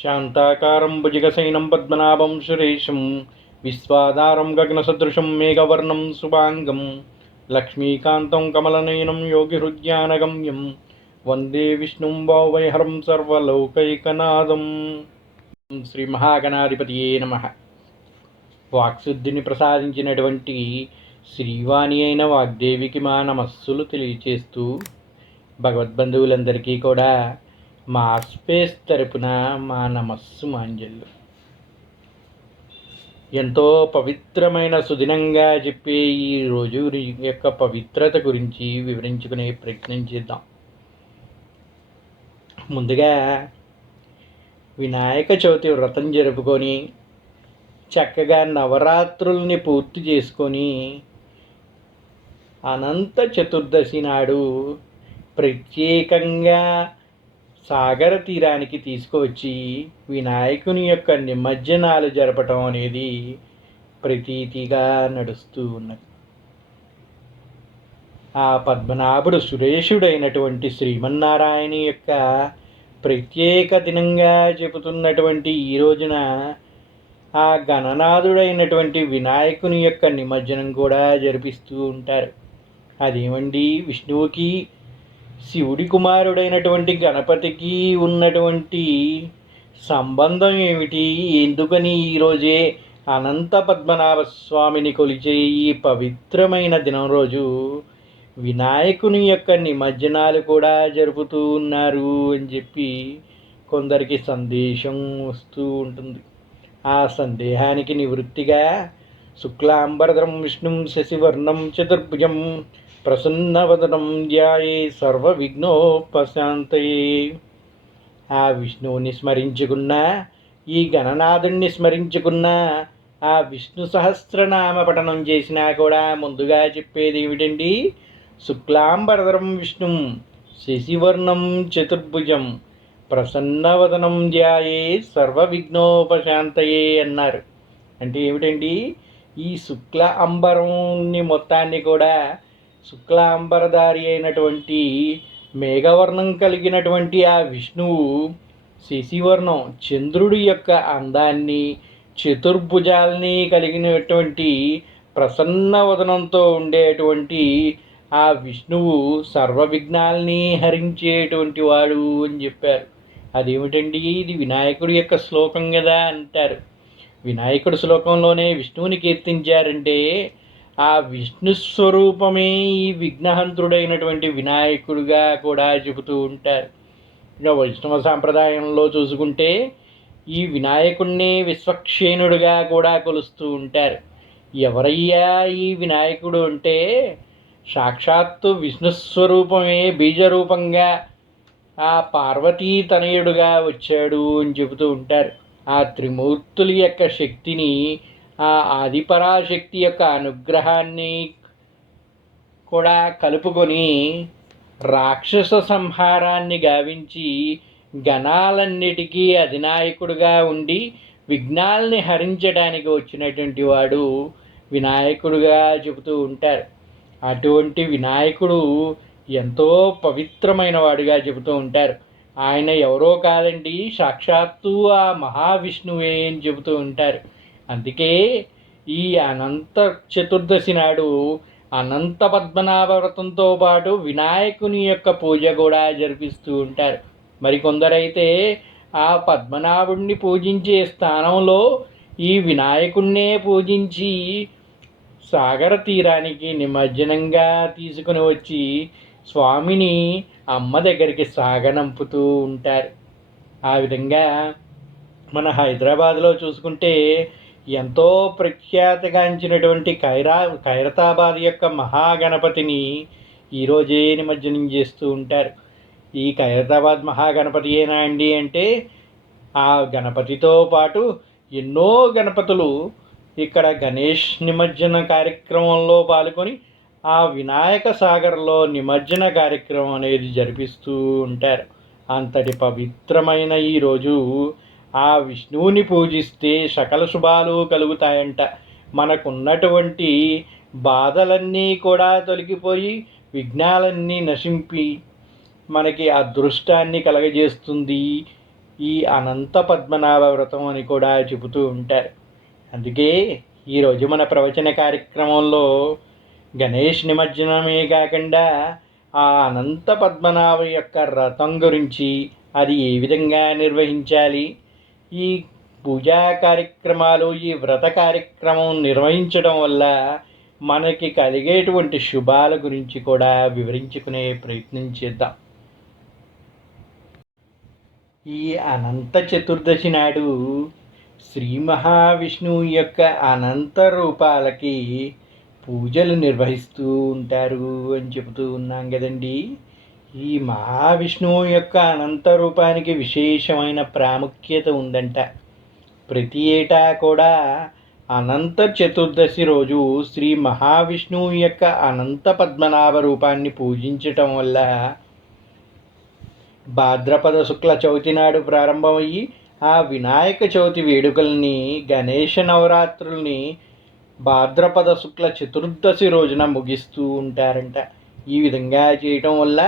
శాంతాకారం భుజగశయనం పద్మనాభం సురేశం విశ్వాధారం గగనసదృశం మేఘవర్ణం శుభాంగం లక్ష్మీకాంతం కమలనయనం యోగిహృద్యానగమ్యం వందే విష్ణుం భావైహరం సర్వలోకైకనాథం. శ్రీ మహాగణాధిపతియే నమః. వాక్శుద్ధిని ప్రసాదించినటువంటి శ్రీవాణి అయిన వాగ్దేవికి మా నమస్సులు తెలియచేస్తూ, భగవద్బంధువులందరికీ కూడా మా స్పేస్ తరపున మా నమస్సు మాంజల్లు. ఎంతో పవిత్రమైన సుదినంగా చెప్పే ఈ రోజు యొక్క పవిత్రత గురించి వివరించుకునే ప్రయత్నం చేద్దాం. ముందుగా వినాయక చవితి వ్రతం జరుపుకొని చక్కగా నవరాత్రుల్ని పూర్తి చేసుకొని అనంత చతుర్దశి నాడు ప్రత్యేకంగా సాగర తీరానికి తీసుకువచ్చి వినాయకుని యొక్క నిమజ్జనాలు జరపటం అనేది ప్రతీతిగా నడుస్తూ ఉన్నది. ఆ పద్మనాభుడు సురేషుడైనటువంటి శ్రీమన్నారాయణ యొక్క ప్రత్యేక దినంగా చెబుతున్నటువంటి ఈ రోజున ఆ గణనాథుడైనటువంటి వినాయకుని యొక్క నిమజ్జనం కూడా జరిపిస్తూ ఉంటారు. అదేమండి, విష్ణువుకి శివుడి కుమారుడైనటువంటి గణపతికి ఉన్నటువంటి సంబంధం ఏమిటి? ఎందుకని ఈరోజే అనంత పద్మనాభ స్వామిని కొలిచే ఈ పవిత్రమైన దినం రోజు వినాయకుని యొక్క నిమజ్జనాలు కూడా జరుపుతూ ఉన్నారు అని చెప్పి కొందరికి సందేశం వస్తూ ఉంటుంది. ఆ సందేహానికి నివృత్తిగా శుక్లాంబరధరం విష్ణుం శశివర్ణం చతుర్భుజం ప్రసన్నవదనం ధ్యాయే సర్వ విఘ్నోపశాంతయే. ఆ విష్ణువుని స్మరించుకున్న, ఈ గణనాథుణ్ణి స్మరించుకున్న, ఆ విష్ణు సహస్రనామ పఠనం చేసినా కూడా ముందుగా చెప్పేది ఏమిటండి? శుక్లాంబరధరం విష్ణుం శశివర్ణం చతుర్భుజం ప్రసన్నవదనం ధ్యాయే సర్వ విఘ్నోపశాంతయే అన్నారు. అంటే ఏమిటండి? ఈ శుక్ల అంబరంని మొత్తాన్ని కూడా శుక్లాంబరధారి అయినటువంటి మేఘవర్ణం కలిగినటువంటి ఆ విష్ణువు శశివర్ణం చంద్రుడి యొక్క అందాన్ని, చతుర్భుజాల్ని కలిగినటువంటి ప్రసన్న వదనంతో ఉండేటువంటి ఆ విష్ణువు సర్వ విఘ్నాల్ని హరించేటువంటి వాడు అని చెప్పారు. అదేమిటండి? ఇది వినాయకుడి యొక్క శ్లోకం కదా అంటారు. వినాయకుడి శ్లోకంలోనే విష్ణువుని కీర్తించారంటే ఆ విష్ణు స్వరూపమే ఈ విఘ్నహంతుడైనటువంటి వినాయకుడిగా కూడా చెబుతూ ఉంటారు. ఇంకా వైష్ణవ సాంప్రదాయంలో చూసుకుంటే ఈ వినాయకుడిని విశ్వక్షేణుడిగా కూడా కొలుస్తూ ఉంటారు. ఎవరయ్యా ఈ వినాయకుడు అంటే సాక్షాత్తు విష్ణుస్వరూపమే బీజరూపంగా ఆ పార్వతీ తనయుడుగా వచ్చాడు అని చెబుతూ ఉంటారు. ఆ త్రిమూర్తుల యొక్క శక్తిని, ఆ ఆదిపరాశక్తి యొక్క అనుగ్రహాన్ని కూడా కలుపుకొని రాక్షస సంహారాన్ని గావించి గణాలన్నిటికీ అధినాయకుడుగా ఉండి విఘ్నాల్ని హరించడానికి వచ్చినటువంటి వాడు వినాయకుడుగా చెబుతూ ఉంటారు. అటువంటి వినాయకుడు ఎంతో పవిత్రమైన వాడుగా చెబుతూ ఉంటారు. ఆయన ఎవరో కాదండి, సాక్షాత్తు ఆ మహావిష్ణువే అని చెబుతూ ఉంటారు. అందుకే ఈ అనంత చతుర్దశి నాడు అనంత పద్మనాభ వ్రతంతో పాటు వినాయకుని యొక్క పూజ కూడా జరిపిస్తూ ఉంటారు. మరికొందరైతే ఆ పద్మనాభుడిని పూజించే స్థానంలో ఈ వినాయకుడినే పూజించి సాగర తీరానికి నిమజ్జనంగా తీసుకుని వచ్చి స్వామిని అమ్మ దగ్గరికి సాగనంపుతూ ఉంటారు. ఆ విధంగా మన హైదరాబాద్లో చూసుకుంటే ఎంతో ప్రఖ్యాతిగాంచినటువంటి ఖైరతాబాద్ యొక్క మహాగణపతిని ఈరోజే నిమజ్జనం చేస్తూ ఉంటారు. ఈ ఖైరతాబాద్ మహాగణపతి ఏనా అండి అంటే ఆ గణపతితో పాటు ఎన్నో గణపతులు ఇక్కడ గణేష్ నిమజ్జన కార్యక్రమంలో పాల్గొని ఆ వినాయక సాగర్లో నిమజ్జన కార్యక్రమం అనేది జరిపిస్తూ ఉంటారు. అంతటి పవిత్రమైన ఈరోజు ఆ విష్ణువుని పూజిస్తే సకల శుభాలు కలుగుతాయంట. మనకున్నటువంటి బాధలన్నీ కూడా తొలగిపోయి విఘ్నాలన్నీ నశింపి మనకి అదృష్టాన్ని కలగజేస్తుంది ఈ అనంత పద్మనాభ వ్రతం అని కూడా చెబుతూ ఉంటారు. అందుకే ఈరోజు మన ప్రవచన కార్యక్రమంలో గణేష్ నిమజ్జనమే కాకుండా ఆ అనంత పద్మనాభ యొక్క వ్రతం గురించి, అది ఏ విధంగా నిర్వహించాలి, ఈ పూజా కార్యక్రమాలు, ఈ వ్రత కార్యక్రమం నిర్వహించడం వల్ల మనకి కలిగేటువంటి శుభాల గురించి కూడా వివరించుకునే ప్రయత్నం చేద్దాం. ఈ అనంత చతుర్దశి నాడు శ్రీ మహావిష్ణువు యొక్క అనంత రూపాలకి పూజలు నిర్వహిస్తూ ఉంటారు అని చెబుతూ ఉన్నాం కదండి. ఈ మహావిష్ణువు యొక్క అనంత రూపానికి విశేషమైన ప్రాముఖ్యత ఉందంట. ప్రతి ఏటా కూడా అనంత చతుర్దశి రోజు శ్రీ మహావిష్ణువు యొక్క అనంత పద్మనాభ రూపాన్ని పూజించటం వల్ల భాద్రపద శుక్ల చవితి నాడు ప్రారంభమయ్యి ఆ వినాయక చవితి వేడుకల్ని, గణేష నవరాత్రుల్ని భాద్రపద శుక్ల చతుర్దశి రోజున ముగిస్తూ ఉంటారంట. ఈ విధంగా చేయటం వల్ల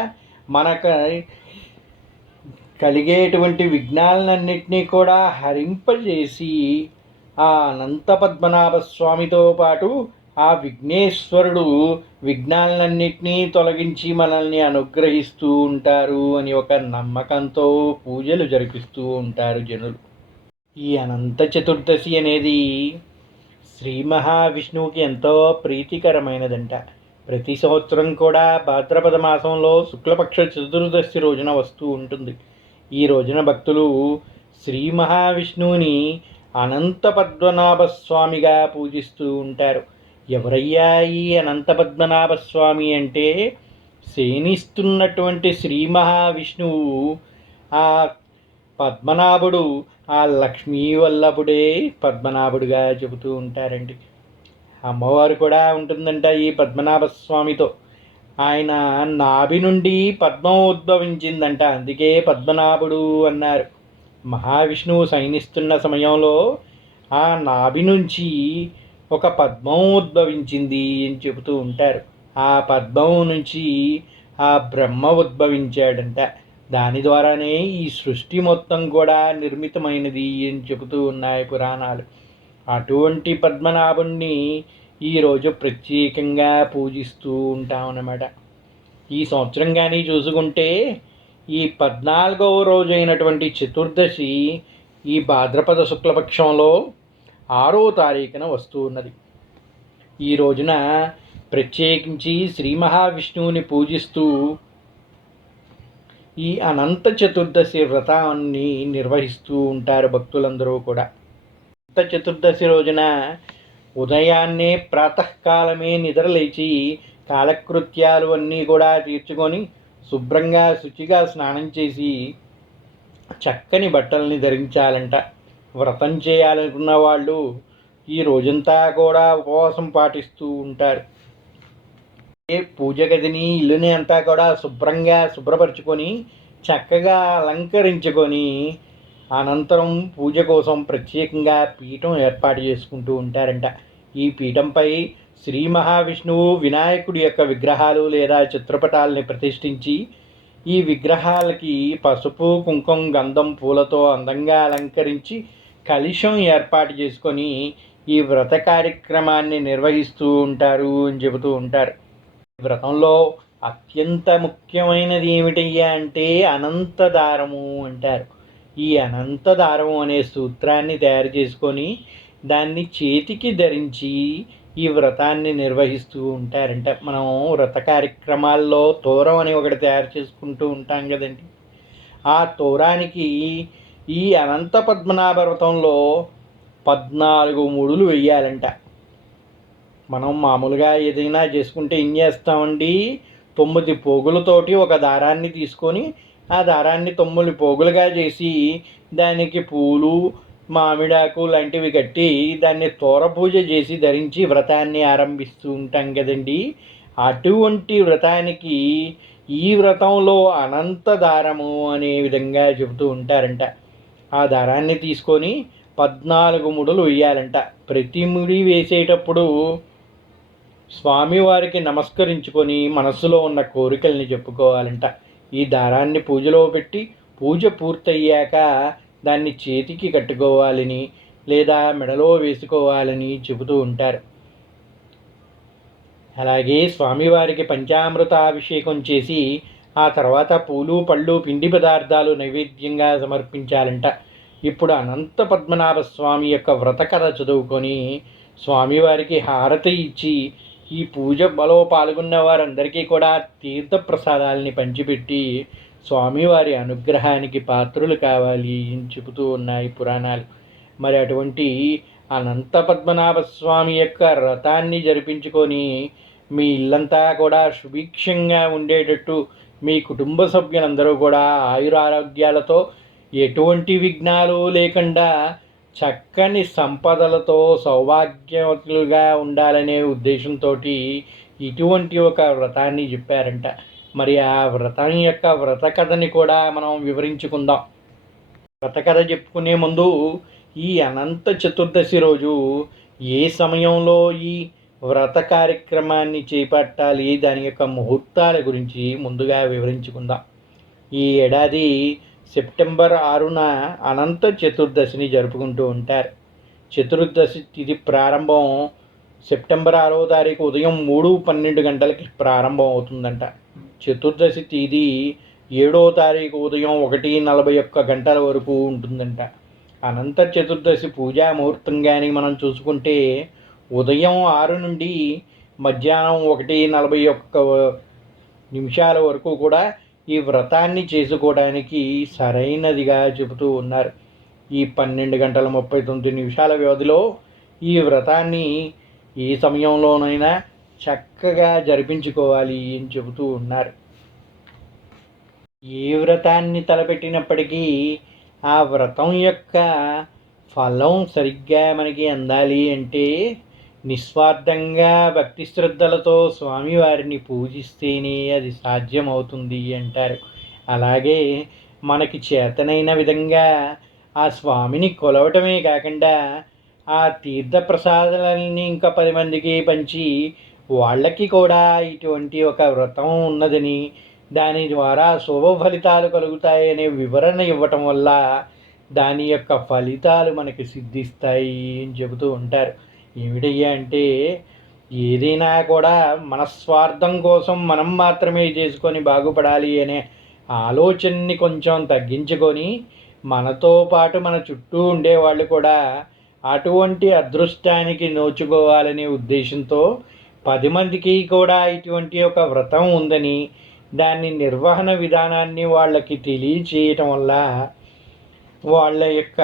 మనకు కలిగేటువంటి విఘ్నాలన్నింటినీ కూడా హరింపజేసి ఆ అనంత పద్మనాభ స్వామితో పాటు ఆ విఘ్నేశ్వరుడు విఘ్నాలన్నింటినీ తొలగించి మనల్ని అనుగ్రహిస్తూ ఉంటారు అని ఒక నమ్మకంతో పూజలు జరిపిస్తూ ఉంటారు జనులు. ఈ అనంత చతుర్దశి అనేది శ్రీ మహావిష్ణువుకి ఎంతో ప్రీతికరమైనదంట. ప్రతి సంవత్సరం కూడా భాద్రపద మాసంలో శుక్లపక్ష చతుర్దశి రోజున వస్తూ ఉంటుంది. ఈ రోజున భక్తులు శ్రీ మహావిష్ణువుని అనంత పద్మనాభ స్వామిగా పూజిస్తూ ఉంటారు. ఎవరయ్యా ఈ అనంత పద్మనాభ స్వామి అంటే, శయనిస్తున్నటువంటి శ్రీ మహావిష్ణువు ఆ పద్మనాభుడు ఆ లక్ష్మీ వల్లభుడే పద్మనాభుడుగా చెబుతూ ఉంటారండి. అమ్మవారు కూడా ఉంటుందంట ఈ పద్మనాభ స్వామితో. ఆయన నాభి నుండి పద్మం ఉద్భవించిందంట, అందుకే పద్మనాభుడు అన్నారు. మహావిష్ణువు శయనిస్తున్న సమయంలో ఆ నాభి నుంచి ఒక పద్మం ఉద్భవించింది అని చెబుతూ ఉంటారు. ఆ పద్మం నుంచి ఆ బ్రహ్మ ఉద్భవించాడంట. దాని ద్వారానే ఈ సృష్టి మొత్తం కూడా నిర్మితమైనది అని చెబుతూ ఉన్నాయి పురాణాలు. అటువంటి పద్మనాభుణ్ణి ఈరోజు ప్రత్యేకంగా పూజిస్తూ ఉంటామన్నమాట. ఈ సంవత్సరం కానీ చూసుకుంటే ఈ 14వ రోజు అయినటువంటి చతుర్దశి ఈ భాద్రపద శుక్లపక్షంలో 6వ తారీఖున వస్తూ ఉన్నది. ఈ రోజున ప్రత్యేకించి శ్రీ మహావిష్ణువుని పూజిస్తూ ఈ అనంత చతుర్దశి వ్రతాన్ని నిర్వహిస్తూ ఉంటారు భక్తులందరూ కూడా. అనంత చతుర్దశి రోజున ఉదయాన్నే ప్రాతకాలమే నిద్రలేచి కాలకృత్యాలు అన్నీ కూడా తీర్చుకొని శుభ్రంగా శుచిగా స్నానం చేసి చక్కని బట్టల్ని ధరించాలంట. వ్రతం చేయాలనుకున్న వాళ్ళు ఈ రోజంతా కూడా ఉపవాసం పాటిస్తూ ఉంటారు. పూజ గదిని, ఇల్లుని అంతా కూడా శుభ్రపరచుకొని చక్కగా అలంకరించుకొని అనంతరం పూజ కోసం ప్రత్యేకంగా పీఠం ఏర్పాటు చేసుకుంటూ ఉంటారంట. ఈ పీఠంపై శ్రీ మహావిష్ణువు, వినాయకుడి యొక్క విగ్రహాలు లేదా చిత్రపటాలని ప్రతిష్ఠించి ఈ విగ్రహాలకి పసుపు, కుంకుమ, గంధం, పూలతో అందంగా అలంకరించి కలశం ఏర్పాటు చేసుకొని ఈ వ్రత కార్యక్రమాన్ని నిర్వహిస్తూ ఉంటారు అని చెబుతూ ఉంటారు. వ్రతంలో అత్యంత ముఖ్యమైనది ఏమిటయ్యా అంటే అనంతదారము అంటారు. ఈ అనంతదారము అనే సూత్రాన్ని తయారు చేసుకొని దాన్ని చేతికి ధరించి ఈ వ్రతాన్ని నిర్వహిస్తూ ఉంటారంట. మనం వ్రత కార్యక్రమాల్లో తోరం అని ఒకటి తయారు చేసుకుంటూ ఉంటాం కదండి. ఆ తోరానికి ఈ అనంత పద్మనాభ వ్రతంలో 14 ముడులు వెయ్యాలంట. మనం మామూలుగా ఏదైనా చేసుకుంటే ఏం చేస్తామండి, 9 పోగులతోటి ఒక దారాన్ని తీసుకొని ఆ దారాన్ని 9 పోగులుగా చేసి దానికి పూలు, మామిడాకు లాంటివి కట్టి దాన్ని తోర పూజ చేసి ధరించి వ్రతాన్ని ఆరంభిస్తూ ఉంటాం కదండి. అటువంటి వ్రతానికి ఈ వ్రతంలో అనంత దారము అనే విధంగా చెబుతూ ఉంటారంట. ఆ దారాన్ని తీసుకొని 14 ముడులు వేయాలంట. ప్రతి ముడి వేసేటప్పుడు స్వామివారికి నమస్కరించుకొని మనస్సులో ఉన్న కోరికల్ని చెప్పుకోవాలంట. ఈ దారాన్ని పూజలో పెట్టి పూజ పూర్తయ్యాక దాన్ని చేతికి కట్టుకోవాలని లేదా మెడలో వేసుకోవాలని చెబుతూ ఉంటారు. అలాగే స్వామివారికి పంచామృత అభిషేకం చేసి ఆ తర్వాత పూలు పళ్ళు పిండి పదార్థాలు నైవేద్యంగా సమర్పించాలంట. ఇప్పుడు అనంత పద్మనాభ స్వామి యొక్క వ్రత కథ చదువుకొని స్వామివారికి హారతి ఇచ్చి ఈ పూజలో పాల్గొన్న వారందరికీ కూడా తీర్థ ప్రసాదాలని పంచిపెట్టి స్వామివారి అనుగ్రహానికి పాత్రులు కావాలి అని చెబుతూ ఉన్నాయి పురాణాలు. మరి అటువంటి అనంత పద్మనాభ స్వామి యొక్క వ్రతాన్ని జరిపించుకొని మీ ఇల్లంతా కూడా సుభిక్షంగా ఉండేటట్టు మీ కుటుంబ సభ్యులందరూ కూడా ఆయురారోగ్యాలతో ఎటువంటి విఘ్నాలు లేకుండా చక్కని సంపదలతో సౌభాగ్యవతులుగా ఉండాలనే ఉద్దేశంతో ఇటువంటి ఒక వ్రతాన్ని చెప్పారంట. మరి ఆ వ్రతం యొక్క వ్రత కథని కూడా మనం వివరించుకుందాం. వ్రత కథ చెప్పుకునే ముందు ఈ అనంత చతుర్దశి రోజు ఏ సమయంలో ఈ వ్రత కార్యక్రమాన్ని చేపట్టాలి, దాని యొక్క ముహూర్తాల గురించి ముందుగా వివరించుకుందాం. ఈ ఏడాది సెప్టెంబర్ 6న అనంత చతుర్దశిని జరుపుకుంటూ ఉంటారు. చతుర్దశి తిథి ప్రారంభం సెప్టెంబర్ 6వ తారీఖు ఉదయం 3:12 గంటలకి ప్రారంభం అవుతుందంట. చతుర్దశి తేదీ 7వ తారీఖు ఉదయం 1:41 గంటల వరకు ఉంటుందంట. అనంత చతుర్దశి పూజా ముహూర్తం కానీ మనం చూసుకుంటే ఉదయం 6 నుండి మధ్యాహ్నం 1:41 వరకు కూడా ఈ వ్రతాన్ని చేసుకోవడానికి సరైనదిగా చెబుతూ ఉన్నారు. ఈ 12:39 వ్యవధిలో ఈ వ్రతాన్ని ఏ సమయంలోనైనా చక్కగా జరిపించుకోవాలి అని చెబుతూ ఉన్నారు. ఏ వ్రతాన్ని తలపెట్టినప్పటికీ ఆ వ్రతం యొక్క ఫలం సరిగ్గా మనకి అందాలి అంటే నిస్వార్థంగా భక్తి శ్రద్ధలతో స్వామివారిని పూజిస్తేనే అది సాధ్యమవుతుంది అంటారు. అలాగే మనకి చేతనైన విధంగా ఆ స్వామిని కొలవటమే కాకుండా ఆ తీర్థప్రసాదాలని ఇంకా 10 మందికి పంచి వాళ్ళకి కూడా ఇటువంటి ఒక వ్రతం ఉన్నదని, దాని ద్వారా శుభ ఫలితాలు కలుగుతాయనే వివరణ ఇవ్వటం వల్ల దాని యొక్క ఫలితాలు మనకి సిద్ధిస్తాయి అని చెబుతూ ఉంటారు. ఏమిటయ్యా అంటే ఏదైనా కూడా మనస్వార్థం కోసం మనం మాత్రమే చేసుకొని బాగుపడాలి అనే ఆలోచనని కొంచెం తగ్గించుకొని మనతో పాటు మన చుట్టూ ఉండేవాళ్ళు కూడా అటువంటి అదృష్టానికి నోచుకోవాలనే ఉద్దేశంతో 10 మందికి కూడా ఇటువంటి ఒక వ్రతం ఉందని దాని నిర్వహణ విధానాన్ని వాళ్ళకి తెలియచేయటం వల్ల వాళ్ళ యొక్క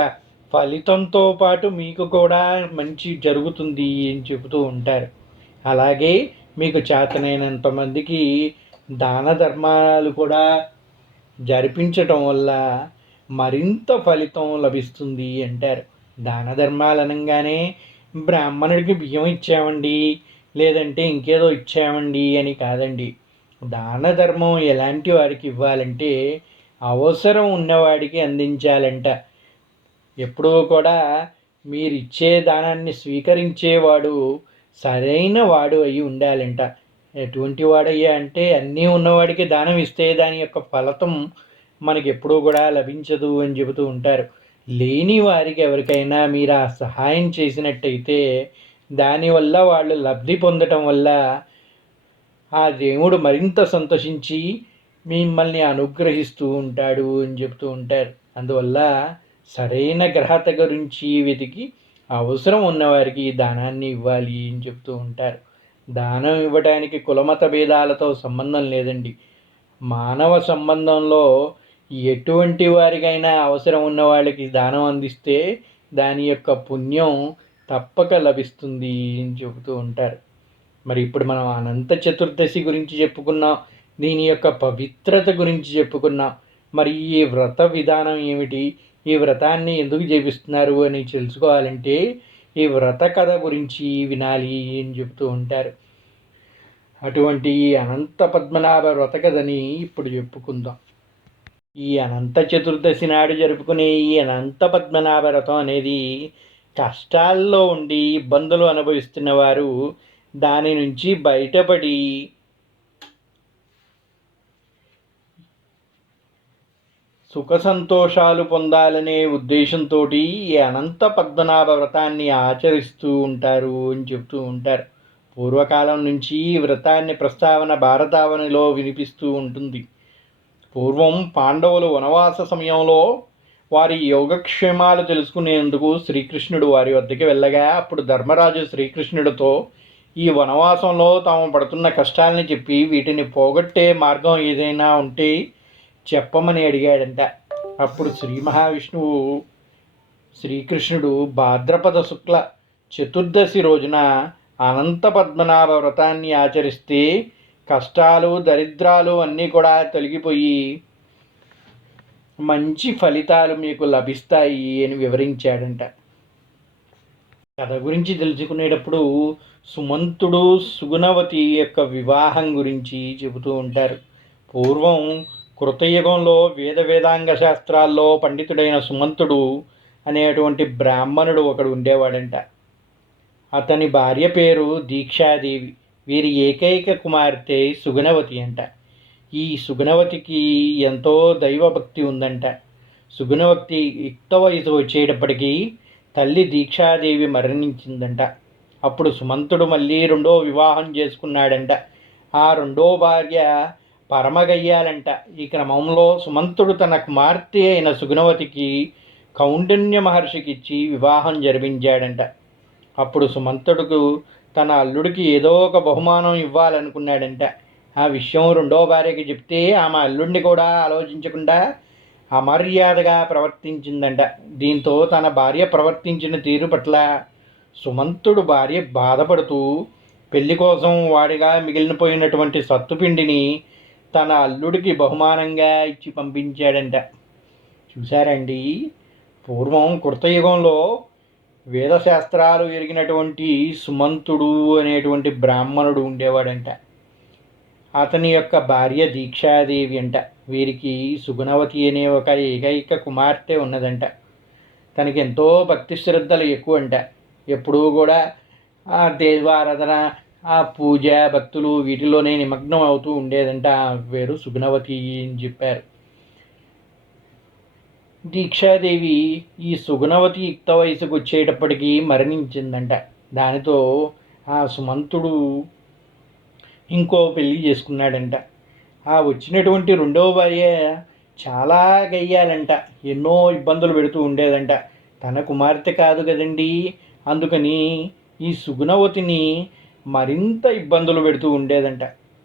ఫలితంతో పాటు మీకు కూడా మంచి జరుగుతుంది అని చెబుతూ ఉంటారు. అలాగే మీకు చేతనైనంత మందికి దాన ధర్మాలు కూడా జరిపించటం వల్ల మరింత ఫలితం లభిస్తుంది అంటారు. దాన ధర్మాలు అనగానే బ్రాహ్మణుడికి బియ్యం ఇచ్చామండి, లేదంటే ఇంకేదో ఇచ్చామండి అని కాదండి. దాన ధర్మం ఎలాంటి వారికి ఇవ్వాలంటే అవసరం ఉన్నవాడికి అందించాలంట. ఎప్పుడూ కూడా మీరిచ్చే దానాన్ని స్వీకరించేవాడు సరైన వాడు అయి ఉండాలంట. ఎటువంటి వాడయ్యా అంటే అన్నీ ఉన్నవాడికి దానం ఇస్తే దాని యొక్క ఫలితం మనకి ఎప్పుడూ కూడా లభించదు అని చెబుతూ ఉంటారు. లేని వారికి ఎవరికైనా మీరు ఆ సహాయం చేసినట్టయితే దానివల్ల వాళ్ళు లబ్ధి పొందటం వల్ల ఆ దేవుడు మరింత సంతోషించి మిమ్మల్ని అనుగ్రహిస్తూ ఉంటాడు అని చెబుతూ ఉంటారు. అందువల్ల సరైన గ్రహత గురించి వెతికి అవసరం ఉన్నవారికి దానాన్ని ఇవ్వాలి అని చెప్తూ ఉంటారు. దానం ఇవ్వడానికి కులమత భేదాలతో సంబంధం లేదండి. మానవ సంబంధంలో ఎటువంటి వారికైనా అవసరం ఉన్న వాళ్ళకి దానం అందిస్తే దాని యొక్క పుణ్యం తప్పక లభిస్తుంది అని చెబుతూ ఉంటారు. మరి ఇప్పుడు మనం అనంత చతుర్దశి గురించి చెప్పుకున్నాం, దీని యొక్క పవిత్రత గురించి చెప్పుకున్నాం. మరి ఈ వ్రత విధానం ఏమిటి, ఈ వ్రతాన్ని ఎందుకు చేపిస్తున్నారు అని తెలుసుకోవాలంటే ఈ వ్రత కథ గురించి వినాలి అని చెబుతూ ఉంటారు. అటువంటి అనంత పద్మనాభ వ్రత కథని ఇప్పుడు చెప్పుకుందాం. ఈ అనంత చతుర్దశి నాడు జరుపుకునే ఈ అనంత పద్మనాభ వ్రతం అనేది కష్టాల్లో ఉండి ఇబ్బందులు అనుభవిస్తున్న వారు దాని నుంచి బయటపడి సుఖ సంతోషాలు పొందాలనే ఉద్దేశంతో ఈ అనంత పద్మనాభ వ్రతాన్ని ఆచరిస్తూ ఉంటారు అని చెప్తూ ఉంటారు. పూర్వకాలం నుంచి ఈ వ్రతాన్ని ప్రస్తావన భారతావనిలో వినిపిస్తూ ఉంటుంది. పూర్వం పాండవులు వనవాస సమయంలో వారి యోగక్షేమాలు తెలుసుకునేందుకు శ్రీకృష్ణుడు వారి వద్దకు వెళ్ళగా అప్పుడు ధర్మరాజు శ్రీకృష్ణుడితో ఈ వనవాసంలో తాము పడుతున్న కష్టాలని చెప్పి వీటిని పోగొట్టే మార్గం ఏదైనా ఉంటే చెప్పమని అడిగాడంట. అప్పుడు శ్రీ మహావిష్ణువు శ్రీకృష్ణుడు భాద్రపద శుక్ల చతుర్దశి రోజున అనంత పద్మనాభ వ్రతాన్ని ఆచరిస్తే కష్టాలు దరిద్రాలు అన్నీ కూడా తొలగిపోయి మంచి ఫలితాలు మీకు లభిస్తాయి అని వివరించాడంట. కథ గురించి తెలుసుకునేటప్పుడు సుమంతుడు సుగుణవతి యొక్క వివాహం గురించి చెబుతూ ఉంటారు. పూర్వం కృతయుగంలో వేదాంగ శాస్త్రాల్లో పండితుడైన సుమంతుడు అనేటువంటి బ్రాహ్మణుడు ఒకడు ఉండేవాడంట. అతని భార్య పేరు దీక్షాదేవి. వీరి ఏకైక కుమార్తె సుగుణవతి అంట. ఈ సుగుణవతికి ఎంతో దైవభక్తి ఉందంట. సుగుణవతి యుక్త వయసు వచ్చేటప్పటికీ తల్లి దీక్షాదేవి మరణించిందంట. అప్పుడు సుమంతుడు మళ్ళీ రెండో వివాహం చేసుకున్నాడంట. ఆ రెండో భార్య పరమగయ్యాలంట. ఈ క్రమంలో సుమంతుడు తన కుమార్తె అయిన సుగుణవతికి కౌండిన్య మహర్షికి ఇచ్చి వివాహం జరిపించాడంట. అప్పుడు సుమంతుడుకు తన అల్లుడికి ఏదో ఒక బహుమానం ఇవ్వాలనుకున్నాడంట. ఆ విషయం రెండో భార్యకి చెప్తే ఆమె అల్లుడిని కూడా ఆలోచించకుండా అమర్యాదగా ప్రవర్తించిందంట. దీంతో తన భార్య ప్రవర్తించిన తీరు పట్ల సుమంతుడు భార్య బాధపడుతూ పెళ్లి కోసం వాడిగా మిగిలిపోయినటువంటి సత్తుపిండిని తన అల్లుడికి బహుమానంగా ఇచ్చి పంపించాడంట. చూశారండి, పూర్వం కృతయుగంలో వేదశాస్త్రాలు ఎరిగినటువంటి సుమంతుడు అనేటువంటి బ్రాహ్మణుడు ఉండేవాడంట. అతని యొక్క భార్య దీక్షాదేవి అంట. వీరికి సుగుణవతి అనే ఒక ఏకైక కుమార్తె ఉన్నదంట. తనకి ఎంతో భక్తి శ్రద్ధలు ఎక్కువ అంట. ఎప్పుడూ కూడా ఆ దేవారాధన, ఆ పూజ, భక్తులు వీటిలోనే నిమగ్నం అవుతూ ఉండేదంట. పేరు సుగుణవతి అని చెప్పారు. దీక్షాదేవి ఈ సుగుణవతి యుక్త వయసుకు వచ్చేటప్పటికీ మరణించిందంట. దానితో ఆ సుమంతుడు ఇంకో పెళ్ళి చేసుకున్నాడంట. ఆ వచ్చినటువంటి రెండవ భార్య చాలా గయ్యాలంట. ఎన్నో ఇబ్బందులు పెడుతూ ఉండేదంట. తన కుమార్తె కాదు కదండి, అందుకని ఈ సుగుణవతిని మరింత ఇబ్బందులు పెడుతూ ఉండేదంట.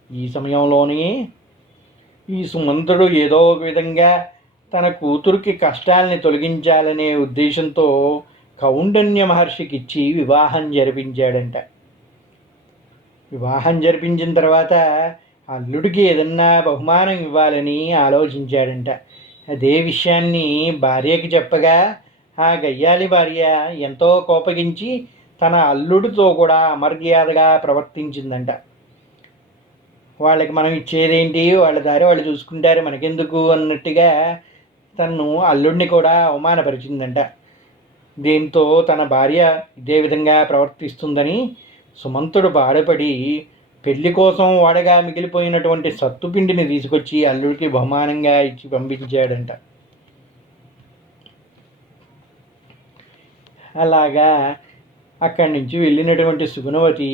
ఈ సమయంలోనే ఈ సుమంతుడు ఏదో ఒక విధంగా తన కూతురికి కష్టాలని తొలగించాలనే ఉద్దేశంతో కౌండిన్య మహర్షికి ఇచ్చి వివాహం జరిపించాడంట. వివాహం జరిపించిన తర్వాత అల్లుడికి ఏదన్నా బహుమానం ఇవ్వాలని ఆలోచించాడంట. అదే విషయాన్ని భార్యకి చెప్పగా ఆ గయ్యాలి భార్య ఎంతో కోపగించి తన అల్లుడితో కూడా అమర్యాదగా ప్రవర్తించిందంట. వాళ్ళకి మనం ఇచ్చేదేంటి, వాళ్ళ దారి వాళ్ళు చూసుకుంటారు, మనకెందుకు అన్నట్టుగా తను అల్లుడిని కూడా అవమానపరిచిందంట. దీంతో తన భార్య ఇదే విధంగా ప్రవర్తిస్తుందని సుమంతుడు బాధపడి పెళ్లి కోసం వాడగా మిగిలిపోయినటువంటి సత్తుపిండిని తీసుకొచ్చి అల్లుడికి బహుమానంగా ఇచ్చి పంపించాడంట. అలాగా అక్కడి నుంచి వెళ్ళినటువంటి సుగుణవతి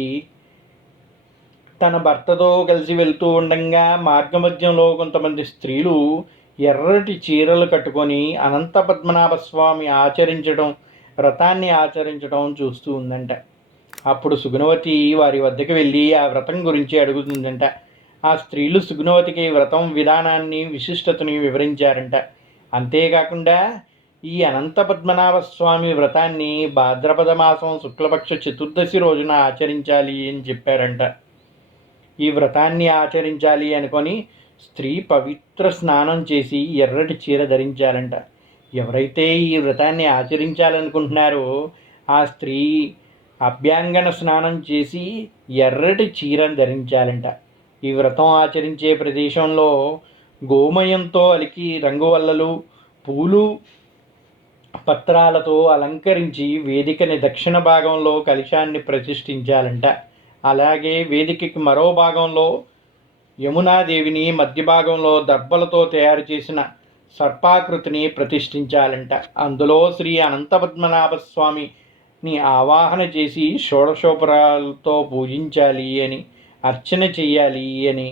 తన భర్తతో కలిసి వెళ్తూ ఉండగా మార్గమధ్యంలో కొంతమంది స్త్రీలు ఎర్రటి చీరలు కట్టుకొని అనంత పద్మనాభ స్వామి వ్రతాన్ని ఆచరించడం చూస్తూ ఉందంట. అప్పుడు సుగుణవతి వారి వద్దకు వెళ్ళి ఆ వ్రతం గురించి అడుగుతుందంట. ఆ స్త్రీలు సుగుణవతికి వ్రతం విధానాన్ని, విశిష్టతని వివరించారంట. అంతేకాకుండా ఈ అనంత పద్మనాభ స్వామి వ్రతాన్ని భాద్రపద మాసం శుక్లపక్ష చతుర్దశి రోజున ఆచరించాలి అని చెప్పారంట. ఈ వ్రతాన్ని ఆచరించాలి అనుకొని స్త్రీ పవిత్ర స్నానం చేసి ఎర్రటి చీర ధరించాలంట. ఎవరైతే ఈ వ్రతాన్ని ఆచరించాలనుకుంటున్నారో ఆ స్త్రీ అభ్యంగన స్నానం చేసి ఎర్రటి చీరను ధరించాలంట. ఈ వ్రతం ఆచరించే ప్రదేశంలో గోమయంతో అలికి రంగువల్లలు, పూలు, పత్రాలతో అలంకరించి వేదికని దక్షిణ భాగంలో కలశాన్ని ప్రతిష్ఠించాలంట. అలాగే వేదికకి మరో భాగంలో యమునాదేవిని, మధ్య భాగంలో దర్భలతో తయారు చేసిన సర్పాకృతిని ప్రతిష్ఠించాలంట. అందులో శ్రీ అనంతపద్మనాభ స్వామిని ఆవాహన చేసి షోడశోపరాలతో పూజించాలి అని, అర్చన చెయ్యాలి అని,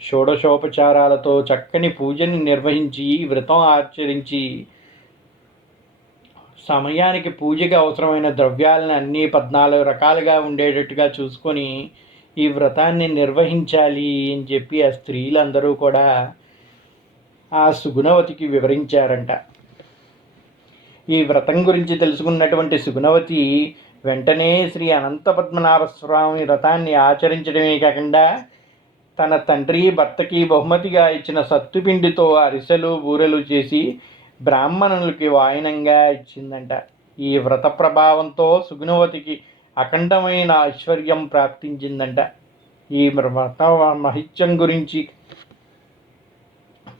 షోడశోపచారాలతో చక్కని పూజని నిర్వహించి వ్రతం ఆచరించి సమయానికి పూజకి అవసరమైన ద్రవ్యాలను అన్నీ 14 రకాలుగా ఉండేటట్టుగా చూసుకొని ఈ వ్రతాన్ని నిర్వహించాలి అని చెప్పి ఆ స్త్రీలందరూ కూడా ఆ సుగుణవతికి వివరించారంట. ఈ వ్రతం గురించి తెలుసుకున్నటువంటి సుగుణవతి వెంటనే శ్రీ అనంత పద్మనాభ స్వామి వ్రతాన్ని ఆచరించడమే కాకుండా తన తండ్రి భర్తకి బహుమతిగా ఇచ్చిన సత్తుపిండితో అరిసెలు బూరెలు చేసి బ్రాహ్మణులకి వాయనంగా ఇచ్చిందంట. ఈ వ్రత ప్రభావంతో సుగుణవతికి అఖండమైన ఐశ్వర్యం ప్రాప్తించిందంట. ఈ వ్రత మహిత్యం గురించి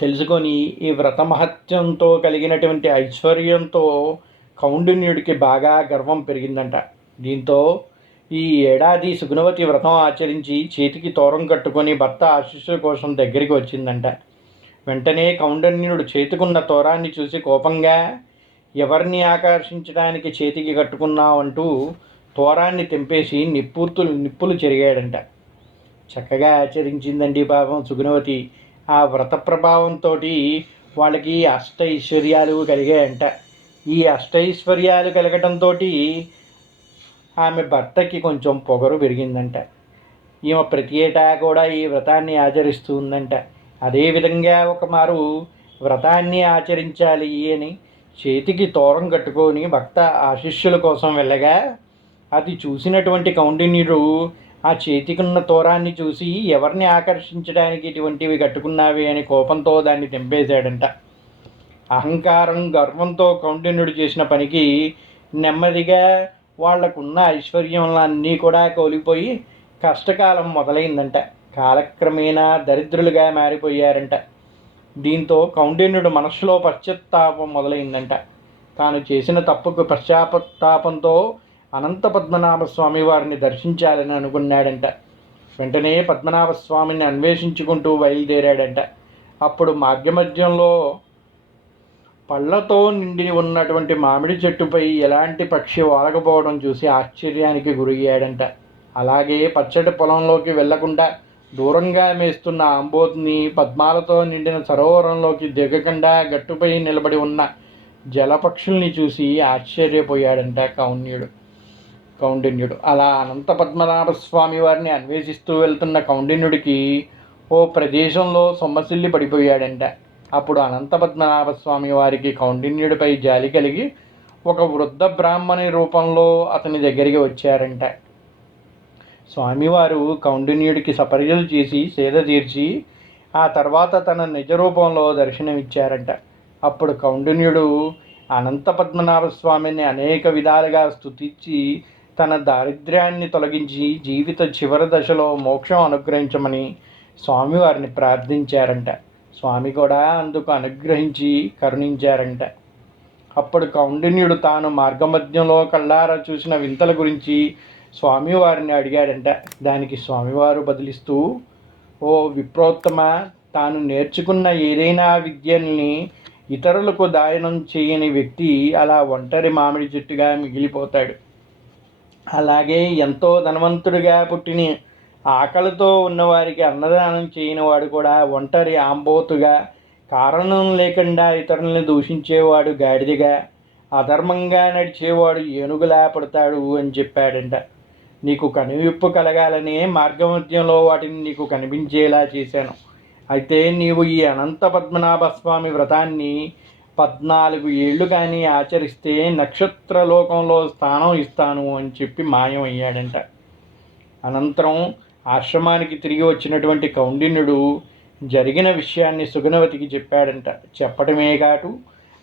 తెలుసుకొని ఈ వ్రత మహత్యంతో కలిగినటువంటి ఐశ్వర్యంతో కౌండిన్యుడికి బాగా గర్వం పెరిగిందంట. దీంతో ఈ ఏడాది సుగుణవతి వ్రతం ఆచరించి చేతికి తోరం కట్టుకొని భర్త ఆశీస్సుల కోసం దగ్గరికి వచ్చిందంట. వెంటనే కౌండిన్యుడు చేతుకున్న తోరాన్ని చూసి కోపంగా, ఎవరిని ఆకర్షించడానికి చేతికి కట్టుకున్నావు అంటూ తోరాన్ని తెంపేసి నిప్పులు చెరిగాడంట. చక్కగా ఆచరించిందండి పాపం సుగుణవతి. ఆ వ్రత ప్రభావంతో వాళ్ళకి అష్టైశ్వర్యాలు కలిగాయంట. ఈ అష్టైశ్వర్యాలు కలగటంతో ఆమె భర్తకి కొంచెం పొగరు పెరిగిందంట. ఈమె ప్రతి ఏటా కూడా ఈ వ్రతాన్ని ఆచరిస్తూ ఉందంట. అదేవిధంగా ఒకమారు వ్రతాన్ని ఆచరించాలి అని చేతికి తోరం కట్టుకొని భక్త ఆశిష్యుల కోసం వెళ్ళగా అది చూసినటువంటి కౌండిన్యుడు ఆ చేతికున్న తోరాన్ని చూసి ఎవరిని ఆకర్షించడానికి ఇటువంటివి కట్టుకున్నావి అని కోపంతో దాన్ని తెంపేశాడంట. అహంకారం గర్వంతో కౌండిన్యుడు చేసిన పనికి నెమ్మదిగా వాళ్లకున్న ఐశ్వర్యంలన్నీ కూడా కోల్పోయి కష్టకాలం మొదలైందంట. కాలక్రమేణా దరిద్రులుగా మారిపోయారంట. దీంతో కౌండిన్యుడు మనస్సులో పశ్చాత్తాపం మొదలైందంట. తాను చేసిన తప్పుకు పశ్చాత్తాపంతో అనంత పద్మనాభ స్వామి వారిని దర్శించాలని అనుకున్నాడంట. వెంటనే పద్మనాభ స్వామిని అన్వేషించుకుంటూ బయలుదేరాడంట. అప్పుడు మార్గమధ్యంలో పళ్ళతో నిండి ఉన్నటువంటి మామిడి చెట్టుపై ఎలాంటి పక్షి వాలకపోవడం చూసి ఆశ్చర్యానికి గురయ్యాడంట. అలాగే పచ్చడి పొలంలోకి వెళ్లకుండా దూరంగా మేస్తున్న ఆంబోతుని, పద్మాలతో నిండిన సరోవరంలోకి దిగకుండా గట్టుపై నిలబడి ఉన్న జలపక్షుల్ని చూసి ఆశ్చర్యపోయాడంట కౌండిన్యుడు. అలా అనంత పద్మనాభ స్వామి వారిని అన్వేషిస్తూ వెళ్తున్న కౌండిన్యుడికి ఓ ప్రదేశంలో సొమ్మసిల్లి పడిపోయాడంట. అప్పుడు అనంత పద్మనాభ స్వామి వారికి కౌండిన్యుడిపై జాలి కలిగి ఒక వృద్ధ బ్రాహ్మణి రూపంలో అతని దగ్గరికి వచ్చారంట. స్వామివారు కౌండిన్యుడికి సపర్యలు చేసి సేద తీర్చి ఆ తర్వాత తన నిజ రూపంలో దర్శనమిచ్చారంట. అప్పుడు కౌండిన్యుడు అనంత పద్మనాభ స్వామిని అనేక విధాలుగా స్తుతించి తన దారిద్ర్యాన్ని తొలగించి జీవిత చివరి దశలో మోక్షం అనుగ్రహించమని స్వామివారిని ప్రార్థించారంట. స్వామి కూడా అందుకు అనుగ్రహించి కరుణించారంట. అప్పుడు కౌండిన్యుడు తాను మార్గమధ్యంలో కళ్ళారా చూసిన వింతల గురించి స్వామివారిని అడిగాడంట. దానికి స్వామివారు బదిలిస్తూ, ఓ విప్రోత్తమ, తాను నేర్చుకున్న ఏదైనా విద్యల్ని ఇతరులకు దాయనం చేయని వ్యక్తి అలా ఒంటరి మామిడి చెట్టుగా మిగిలిపోతాడు. అలాగే ఎంతో ధనవంతుడిగా పుట్టిన ఆకలితో ఉన్నవారికి అన్నదానం చేయని వాడు కూడా ఒంటరి ఆంబోతుగా, కారణం లేకుండా ఇతరుల్ని దూషించేవాడు గాడిదగా, అధర్మంగా నడిచేవాడు ఏనుగులా పడతాడు అని చెప్పాడంట. నీకు కనువిప్పు కలగాలనే మార్గమధ్యంలో వాటిని నీకు కనిపించేలా చేశాను. అయితే నీవు ఈ అనంత పద్మనాభ స్వామి వ్రతాన్ని 14 ఏళ్ళు కానీ ఆచరిస్తే నక్షత్రలోకంలో స్థానం ఇస్తాను అని చెప్పి మాయమయ్యాడంట. అనంతరం ఆశ్రమానికి తిరిగి వచ్చినటువంటి కౌండిన్యుడు జరిగిన విషయాన్ని సుగుణవతికి చెప్పాడంట. చెప్పడమే కాదు,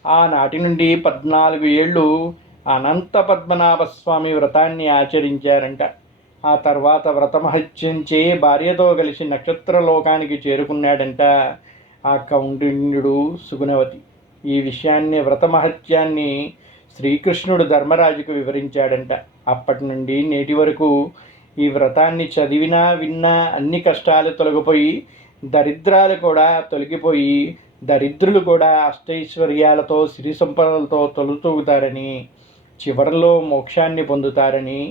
ఆనాటి నుండి 14 ఏళ్ళు అనంత పద్మనాభ స్వామి వ్రతాన్ని ఆచరించారంట. ఆ తర్వాత వ్రతమహత్యంచే భార్యతో కలిసి నక్షత్రలోకానికి చేరుకున్నాడంట ఆ కౌండిన్యుడు సుగుణవతి. ఈ విషయాన్ని వ్రతమహత్యాన్ని శ్రీకృష్ణుడు ధర్మరాజుకు వివరించాడంట. అప్పటి నుండి నేటి వరకు ఈ వ్రతాన్ని చదివినా విన్నా అన్ని కష్టాలు తొలగిపోయి దరిద్రాలు కూడా తొలగిపోయి దరిద్రులు కూడా అష్టైశ్వర్యాలతో సిరి సంపదలతో తొలుతూగుతారని, చివరిలో మోక్షాన్ని పొందుతారని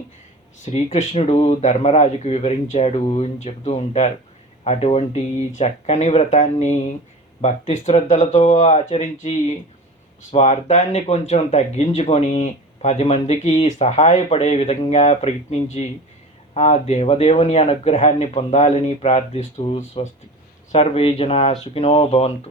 శ్రీకృష్ణుడు ధర్మరాజుకు వివరించాడు అని చెబుతూ ఉంటారు. అటువంటి చక్కని వ్రతాన్ని భక్తి శ్రద్ధలతో ఆచరించి స్వార్థాన్ని కొంచెం తగ్గించుకొని 10 మందికి సహాయపడే విధంగా ప్రయత్నించి ఆ దేవదేవుని అనుగ్రహాన్ని పొందాలని ప్రార్థిస్తూ స్వస్తి. సర్వే జనా సుఖినో భవంతు.